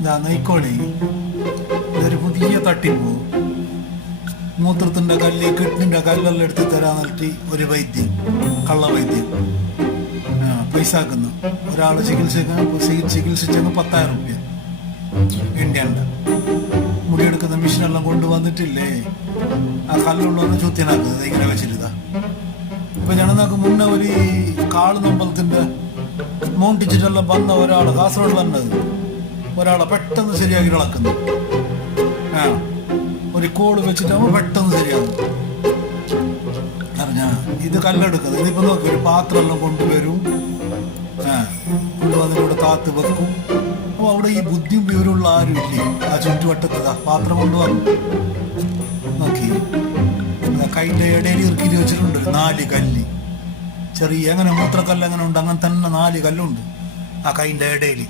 ഇതാ നെയ്ക്കോളി, ഇതൊരു പുതിയ തട്ടിപ്പോ. മൂത്രത്തിൻ്റെ കല്ല്, കിഡ്നിൻ്റെ കല്ലെല്ലാം എടുത്ത് തരാൻ നിർത്തി ഒരു വൈദ്യം, കള്ള വൈദ്യം. പൈസ ആക്കുന്നു ഒരാൾ ചികിത്സിച്ചെങ്കിൽ 10,000 റുപ്യ ഇന്ത്യൻ്റെ. മുടിയെടുക്കുന്ന മെഷീനെല്ലാം കൊണ്ടുവന്നിട്ടില്ലേ, ആ കല്ലുള്ളവന്ന് ചുത്തിനാക്കുന്നത് ഇങ്ങനെ വെച്ചിട്ടാ. ഇപ്പൊ ഞങ്ങൾക്ക് മുന്നേ ഒരു കാളുനമ്പലത്തിൻ്റെ മോണ്ടിച്ചിട്ടെല്ലാം വന്ന ഒരാൾ കാസർഗോഡ് വന്നത്, ഒരാളെ പെട്ടെന്ന് ശരിയാക്കി ഇളക്കുന്നു. ഒരു കോള് വെച്ചിട്ടാകുമ്പോൾ പെട്ടെന്ന് ശരിയാകും. അറിഞ്ഞാ ഇത് കല്ലെടുക്കുന്നത്. ഇതിപ്പോൾ നോക്കി ഒരു പാത്രമെല്ലാം കൊണ്ടുവരും, കൊണ്ടുവന്നിലൂടെ താത്ത് വെക്കും. അപ്പോൾ അവിടെ ഈ ബുദ്ധിയും വിവരമുള്ള ആരും ഇല്ലേ ആ ചുറ്റുവട്ടത്ത്. പാത്രം കൊണ്ടുവന്നു നോക്കി, കൈൻ്റെ ഇടയിൽ ഇറക്കി വെച്ചിട്ടുണ്ട് 4 കല്ല്. ചെറിയ അങ്ങനെ മൂത്രക്കല്ല് അങ്ങനെ ഉണ്ട്, അങ്ങനെ തന്നെ 4 കല്ലുണ്ട് ആ കൈൻ്റെ ഇടയിൽ.